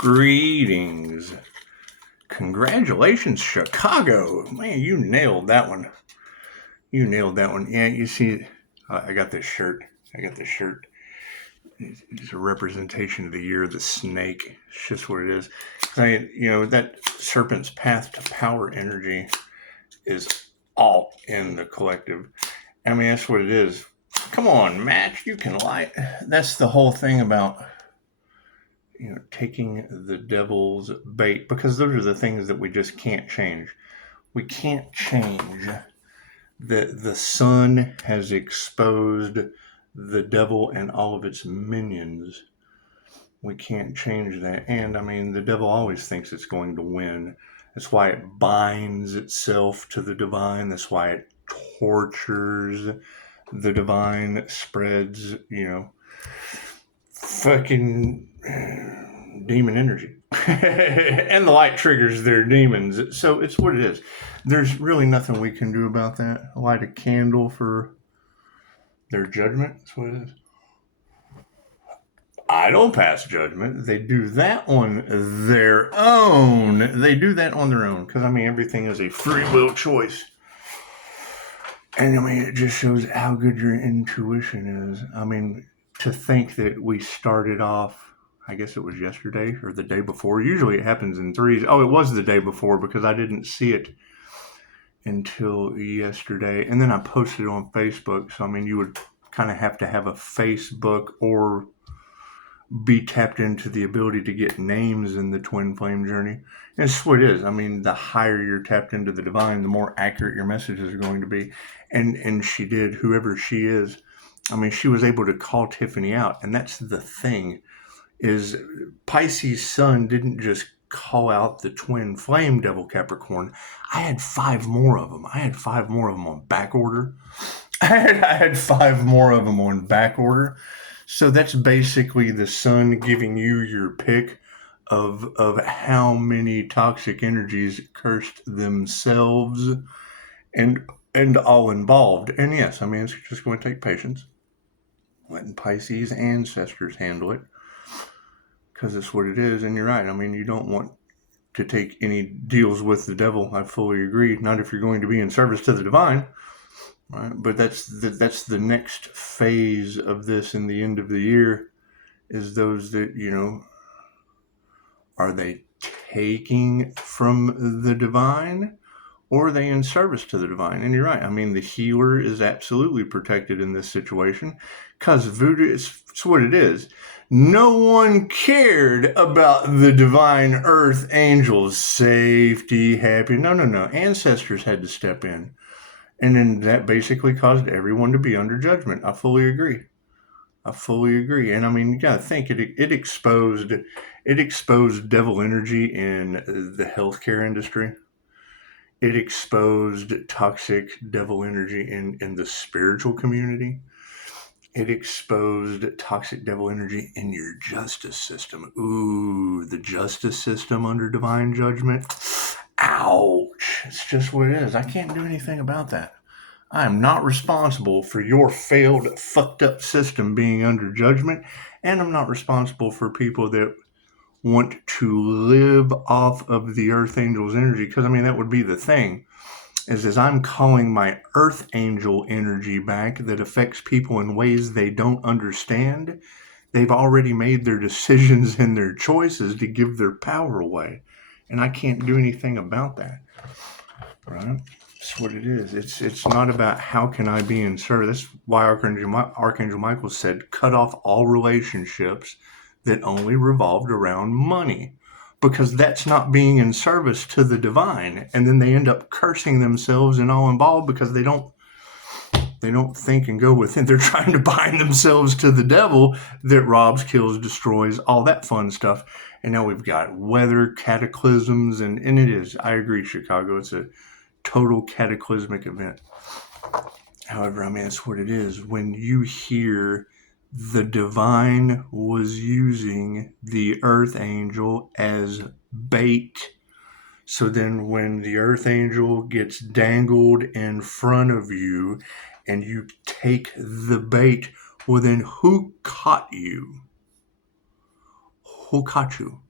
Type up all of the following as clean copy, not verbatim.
Greetings. Congratulations, Chicago. Man, you nailed that one. You nailed that one. Yeah, you see, I got this shirt. It's a representation of the year of the snake. It's just what it is. That serpent's path to power energy is all in the collective. I mean, that's what it is. Come on, Matt, you can lie. That's the whole thing about taking the devil's bait, because those are the things that we just can't change. We can't change that the sun has exposed the devil and all of its minions. We can't change that. And I mean, the devil always thinks it's going to win. That's why it binds itself to the divine. That's why it tortures the divine, spreads, fucking demon energy. And the light triggers their demons. So it's what it is. There's really nothing we can do about that. Light a candle for their judgment. That's what it is. I don't pass judgment. They do that on their own. Because, everything is a free will choice. And, it just shows how good your intuition is. To think that we started off, I guess it was yesterday or the day before. Usually it happens in threes. Oh, it was the day before because I didn't see it until yesterday. And then I posted it on Facebook. So, you would kind of have to have a Facebook or be tapped into the ability to get names in the twin flame journey. And that's what it is. The higher you're tapped into the divine, the more accurate your messages are going to be. And she did, whoever she is. She was able to call Tiffany out. And that's the thing, is Pisces sun didn't just call out the twin flame devil Capricorn. I had 5 more of them. On back order. I had 5 more of them on back order. So that's basically the sun giving you your pick of how many toxic energies cursed themselves and all involved. And yes, it's just going to take patience. Letting Pisces ancestors handle it. Because it's what it is. And you're right. You don't want to take any deals with the devil. I fully agree. Not if you're going to be in service to the divine. Right? But that's the next phase of this in the end of the year, is those that, are they taking from the divine, or are they in service to the divine? And you're right. The healer is absolutely protected in this situation, because voodoo is what it is. No one cared about the divine earth angels' safety, happy. No. Ancestors had to step in. And then that basically caused everyone to be under judgment. I fully agree. And you got to think, it exposed devil energy in the healthcare industry. It exposed toxic devil energy in the spiritual community. It exposed toxic devil energy in your justice system. Ooh, the justice system under divine judgment. Ouch. It's just what it is. I can't do anything about that. I am not responsible for your failed, fucked up system being under judgment. And I'm not responsible for people that want to live off of the earth angel's energy. Because, that would be the thing. Is I'm calling my earth angel energy back that affects people in ways they don't understand. They've already made their decisions and their choices to give their power away. And I can't do anything about that. Right? That's what it is. It's not about how can I be in service. That's why Archangel Michael said, cut off all relationships that only revolved around money. Because that's not being in service to the divine. And then they end up cursing themselves and all involved because they don't think and go within. They're trying to bind themselves to the devil that robs, kills, destroys, all that fun stuff. And now we've got weather cataclysms, and it is. I agree, Chicago. It's a total cataclysmic event. However, it's what it is. When you hear the divine was using the earth angel as bait, so then when the earth angel gets dangled in front of you and you take the bait, well then who caught you? Who caught you?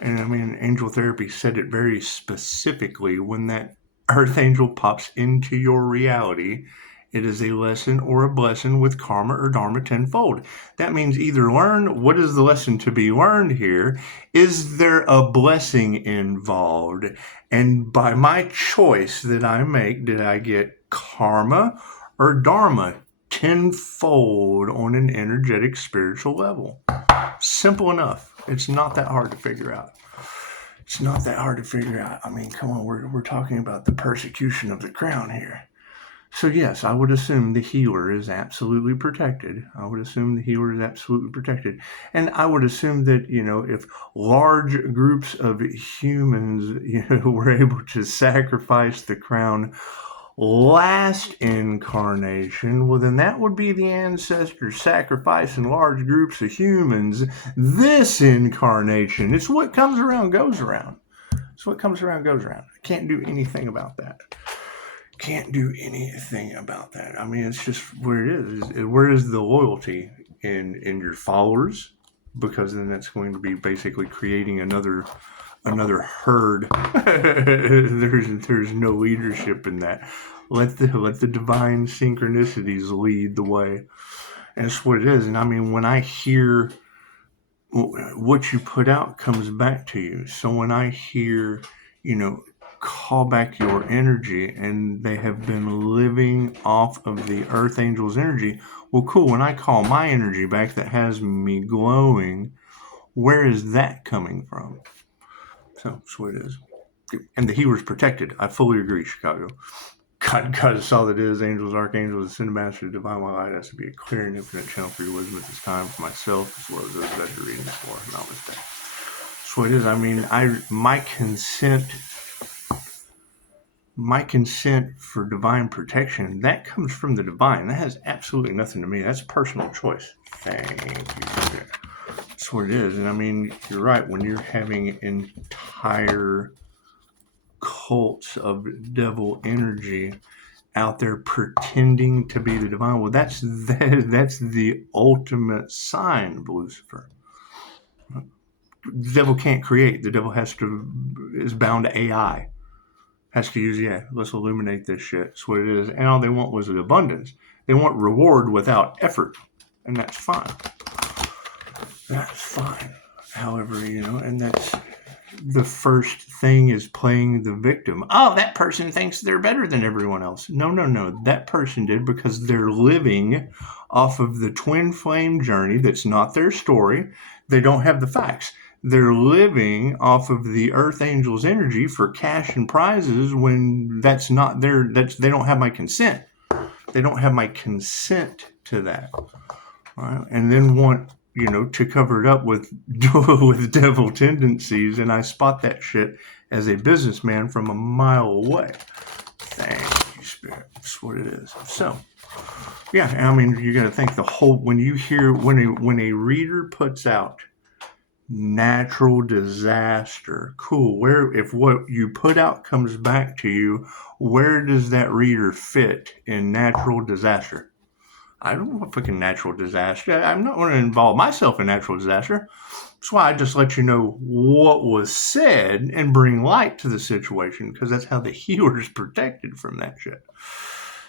And I mean, angel therapy said it very specifically. When that earth angel pops into your reality, it is a lesson or a blessing with karma or dharma tenfold. That means either learn what is the lesson to be learned here. Is there a blessing involved? And by my choice that I make, did I get karma or dharma tenfold on an energetic spiritual level? Simple enough. It's not that hard to figure out. It's not that hard to figure out. I mean, come on, we're talking about the persecution of the crown here. So yes, I would assume the healer is absolutely protected. I would assume the healer is absolutely protected. And I would assume that, if large groups of humans, were able to sacrifice the crown last incarnation, well, then that would be the ancestors sacrificing large groups of humans this incarnation. It's what comes around goes around. It's what comes around goes around. I can't do anything about that. Can't do anything about that. I mean, it's just where it is. Where is the loyalty in your followers? Because then that's going to be basically creating another herd. There's no leadership in that. Let the divine synchronicities lead the way. And that's what it is. And I mean, when I hear what you put out comes back to you. So when I hear, call back your energy, and they have been living off of the earth angel's energy, well, cool. When I call my energy back that has me glowing, where is that coming from? So that's what it is. And the healer's protected. I fully agree, Chicago. God is all that is. Angels, archangels, the cinemaster, divine light has to be a clear and infinite channel for your wisdom at this time, for myself as well as those that you're reading for. Namaste. That's what it is. I mean, my consent for divine protection, that comes from the divine. That has absolutely nothing to me. That's personal choice. Thank you. That's what it is. And I mean, you're right. When you're having entire cults of devil energy out there pretending to be the divine, well, that's the ultimate sign of Lucifer. The devil can't create. The devil is bound to AI. Has to use, let's illuminate this shit. That's what it is. And all they want was an abundance. They want reward without effort. And that's fine. That's fine. However, and that's the first thing is playing the victim. Oh, that person thinks they're better than everyone else. No. That person did because they're living off of the twin flame journey. That's not their story. They don't have the facts. They're living off of the earth angel's energy for cash and prizes when that's not they don't have my consent. They don't have my consent to that. All right? And then want, to cover it up with devil tendencies, and I spot that shit as a businessman from a mile away. Thank you, Spirit. That's what it is. So, yeah, I mean, you got to think when you hear, when a reader puts out natural disaster, cool, if what you put out comes back to you, where does that reader fit in natural disaster? I don't want fucking natural disaster. I'm not going to involve myself in natural disaster. That's why I just let you know what was said and bring light to the situation, because that's how the healer is protected from that shit.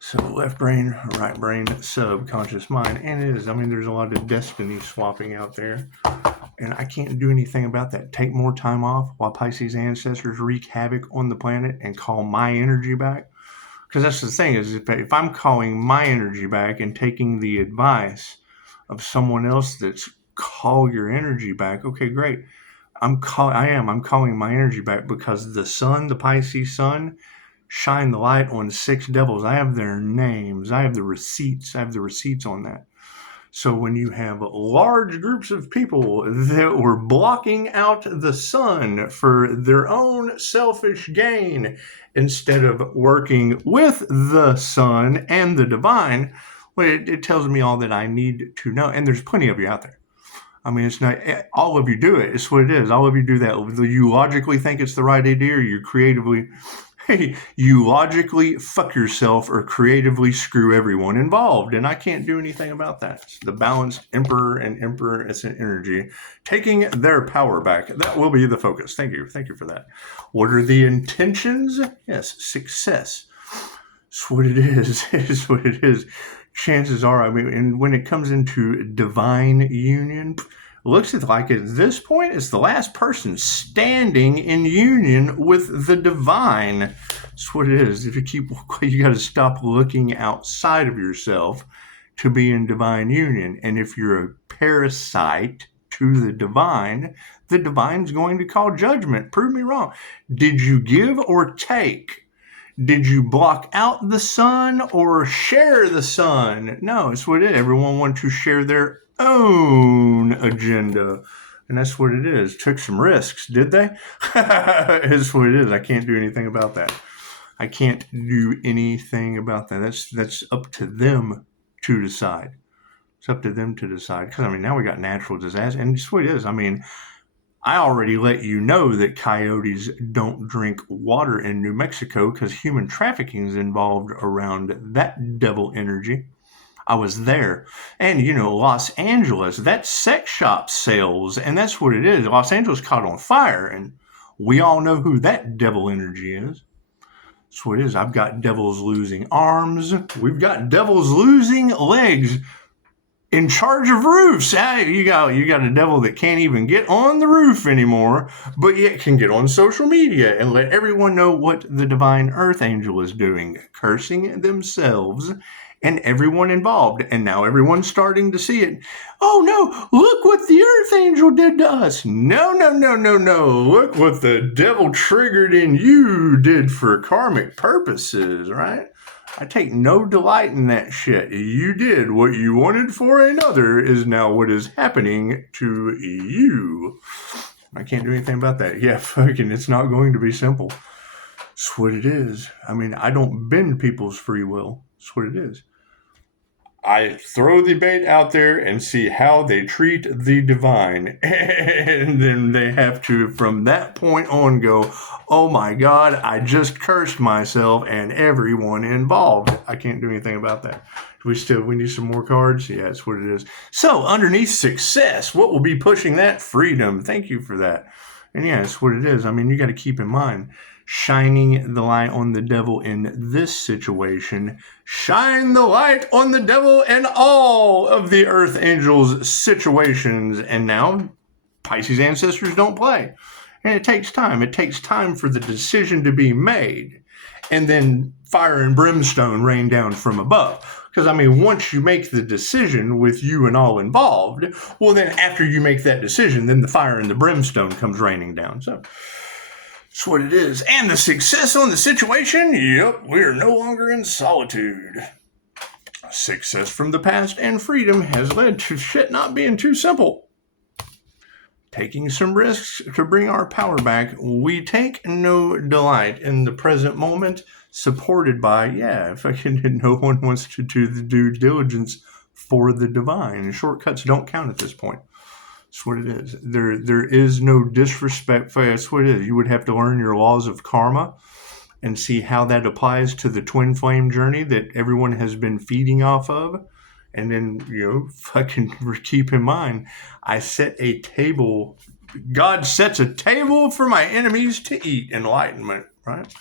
So left brain, right brain, subconscious mind. And it is. I mean, there's a lot of destiny swapping out there. And I can't do anything about that. Take more time off while Pisces ancestors wreak havoc on the planet and call my energy back. Because that's the thing, is if I'm calling my energy back and taking the advice of someone else that's call your energy back, okay, great. I'm calling my energy back because the sun, the Pisces sun, shine the light on 6 devils. I have their names. I have the receipts. On that. So when you have large groups of people that were blocking out the sun for their own selfish gain instead of working with the sun and the divine, well, it tells me all that I need to know. And there's plenty of you out there. I mean, it's not all of you do it. It's what it is. All of you do that. You logically think it's the right idea, or you creatively Hey, you logically fuck yourself or creatively screw everyone involved, and I can't do anything about that. It's the balanced Emperor and Empress energy taking their power back. That will be the focus. Thank you. Thank you for that. What are the intentions? Yes, success. It's what it is. It's what it is. Chances are, I mean, and when it comes into divine union, looks like at this point it's the last person standing in union with the divine. That's what it is. If you got to stop looking outside of yourself to be in divine union. And if you're a parasite to the divine's going to call judgment. Prove me wrong. Did you give or take? Did you block out the sun or share the sun? No, it's what it is. Everyone wants to share their own agenda. And that's what it is. Took some risks, did they? It's what it is. I can't do anything about that. I can't do anything about that. That's up to them to decide. It's up to them to decide. Because, I mean, now we got natural disaster. And it's what it is. I mean, I already let you know that coyotes don't drink water in New Mexico because human trafficking is involved around that devil energy. I was there. And, Los Angeles, that sex shop sales, and that's what it is. Los Angeles caught on fire, and we all know who that devil energy is. That's what it is. I've got devils losing arms. We've got devils losing legs. In charge of roofs. You got a devil that can't even get on the roof anymore, but yet can get on social media and let everyone know what the divine earth angel is doing, cursing themselves and everyone involved. And now everyone's starting to see it. Oh no, look what the earth angel did to us. No. Look what the devil triggered in you did for karmic purposes, right? I take no delight in that shit. You did what you wanted for another is now what is happening to you. I can't do anything about that. Yeah, fucking, it's not going to be simple. It's what it is. I mean, I don't bend people's free will. It's what it is. I throw the bait out there and see how they treat the divine. And then they have to, from that point on, go, oh my God, I just cursed myself and everyone involved. I can't do anything about that. We need some more cards? Yeah, that's what it is. So, underneath success, what will be pushing that? Freedom. Thank you for that. And yeah, that's what it is. I mean, you got to keep in mind, shining the light on the devil in this situation, shine the light on the devil in all of the earth angels' situations. And now, Pisces ancestors don't play. And it takes time. It takes time for the decision to be made. And then fire and brimstone rain down from above. Because, I mean, once you make the decision with you and all involved, well, then after you make that decision, then the fire and the brimstone comes raining down. So that's what it is. And the success on the situation, yep, we are no longer in solitude. Success from the past and freedom has led to shit not being too simple. Taking some risks to bring our power back, we take no delight in the present moment, supported by, no one wants to do the due diligence for the divine. Shortcuts don't count at this point. That's what it is. There is no disrespect. That's what it is. You would have to learn your laws of karma and see how that applies to the twin flame journey that everyone has been feeding off of. And then, fucking keep in mind, I set a table. God sets a table for my enemies to eat. Enlightenment, right?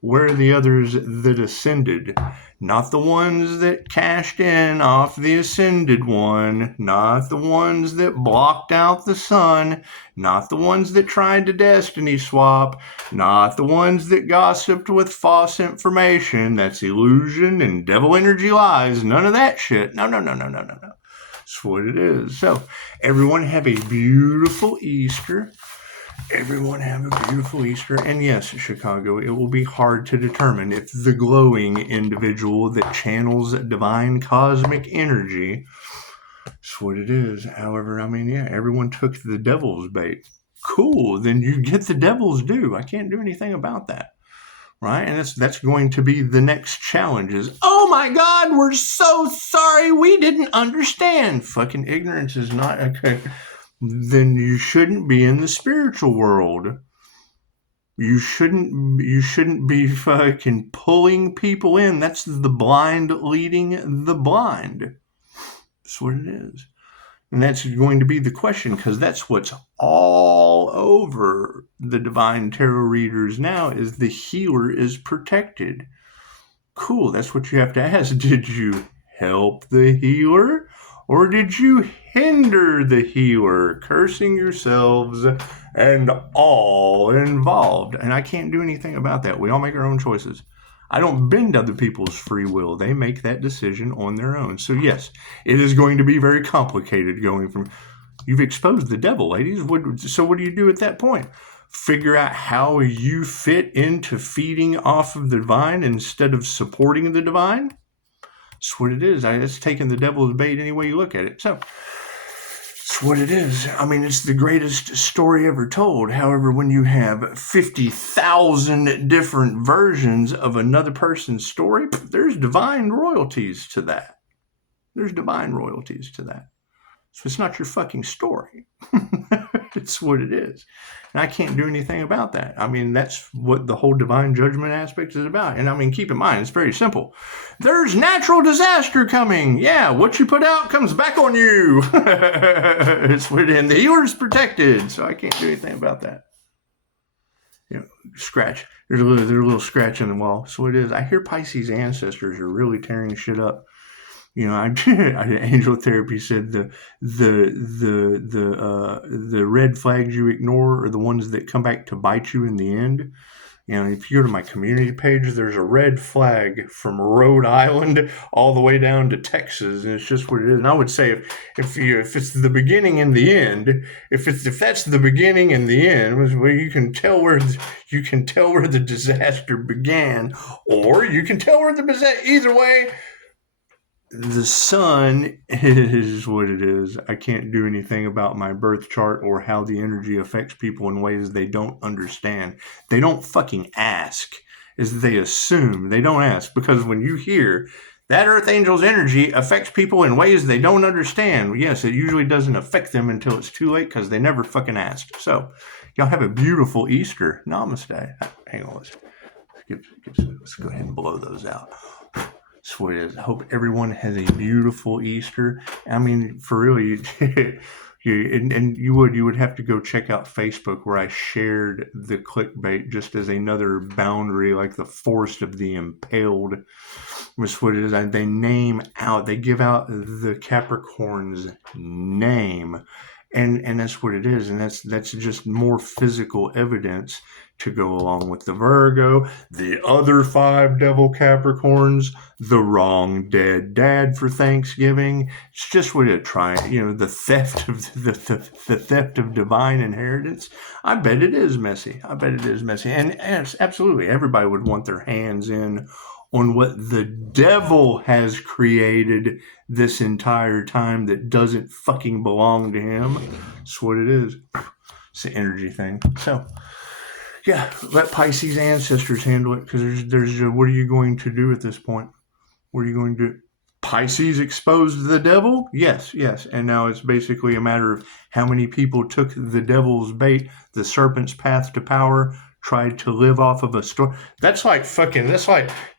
Where are the others that ascended? Not the ones that cashed in off the ascended one. Not the ones that blocked out the sun. Not the ones that tried to destiny swap. Not the ones that gossiped with false information. That's illusion and devil energy lies. None of that shit. No. That's what it is. So, everyone have a beautiful Easter. Everyone have a beautiful Easter. And yes, Chicago, it will be hard to determine if the glowing individual that channels divine cosmic energy, that's what it is. However, I mean, everyone took the devil's bait. Cool, then you get the devil's due. I can't do anything about that. Right? And that's going to be the next challenge is, oh my God, we're so sorry, we didn't understand. Fucking ignorance is not okay. Then you shouldn't be in the spiritual world. You shouldn't be fucking pulling people in. That's the blind leading the blind. That's what it is. And that's going to be the question, because that's what's all over the divine tarot readers now, is the healer is protected. Cool, that's what you have to ask. Did you help the healer, or did you hinder the healer, cursing yourselves and all involved? And I can't do anything about that. We all make our own choices. I don't bend other people's free will. They make that decision on their own. So yes, it is going to be very complicated going from, you've exposed the devil, ladies. So what do you do at that point? Figure out how you fit into feeding off of the divine instead of supporting the divine? That's what it is. It's taking the devil's bait any way you look at it. So it's what it is. I mean, it's the greatest story ever told. However, when you have 50,000 different versions of another person's story, there's divine royalties to that. There's divine royalties to that. So it's not your fucking story. It's what it is. And I can't do anything about that. I mean, that's what the whole divine judgment aspect is about. And I mean, keep in mind, it's very simple. There's natural disaster coming. Yeah, what you put out comes back on you. It's what, and the healer's protected. So I can't do anything about that. You know, scratch. There's a little scratch in the wall. So it is. I hear Pisces ancestors are really tearing shit up. You know, Angel Therapy said the red flags you ignore are the ones that come back to bite you in the end. You know, if you go to my community page, there's a red flag from Rhode Island all the way down to Texas, and it's just what it is. And I would say if it's the beginning and the end, if that's the beginning and the end, well, you can tell where the disaster began, or you can tell where the either way. The sun is what it is. I can't do anything about my birth chart or how the energy affects people in ways they don't understand. They don't fucking ask, is they assume. They don't ask, because when you hear that Earth Angel's energy affects people in ways they don't understand, yes, it usually doesn't affect them until it's too late, because they never fucking asked. So, y'all have a beautiful Easter. Namaste. Hang on, let's go ahead and blow those out. That's what it is. I hope everyone has a beautiful Easter. I mean, for real, you would have to go check out Facebook, where I shared the clickbait just as another boundary, like the forest of the impaled. That's what it is. They give out the Capricorn's name. And that's what it is. And that's just more physical evidence to go along with the Virgo, the other 5 devil Capricorns, the wrong dead dad for Thanksgiving. It's just what it the theft of the theft of divine inheritance. I bet it is messy. And yes, absolutely, everybody would want their hands in on what the devil has created this entire time that doesn't fucking belong to him. That's what it is. It's an energy thing. So, yeah, let Pisces ancestors handle it, because there's what are you going to do at this point? What are you going to do? Pisces exposed the devil? Yes. And now it's basically a matter of how many people took the devil's bait, the serpent's path to power, tried to live off of a story. That's like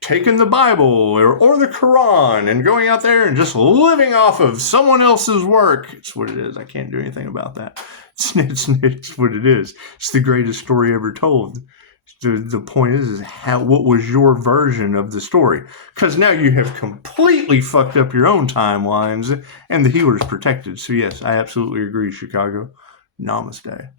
taking the Bible or the Quran and going out there and just living off of someone else's work. It's what it is. I can't do anything about that. It's what it is. It's the greatest story ever told. The point is what was your version of the story? Because now you have completely fucked up your own timelines, and the healer's protected. So yes, I absolutely agree, Chicago. Namaste.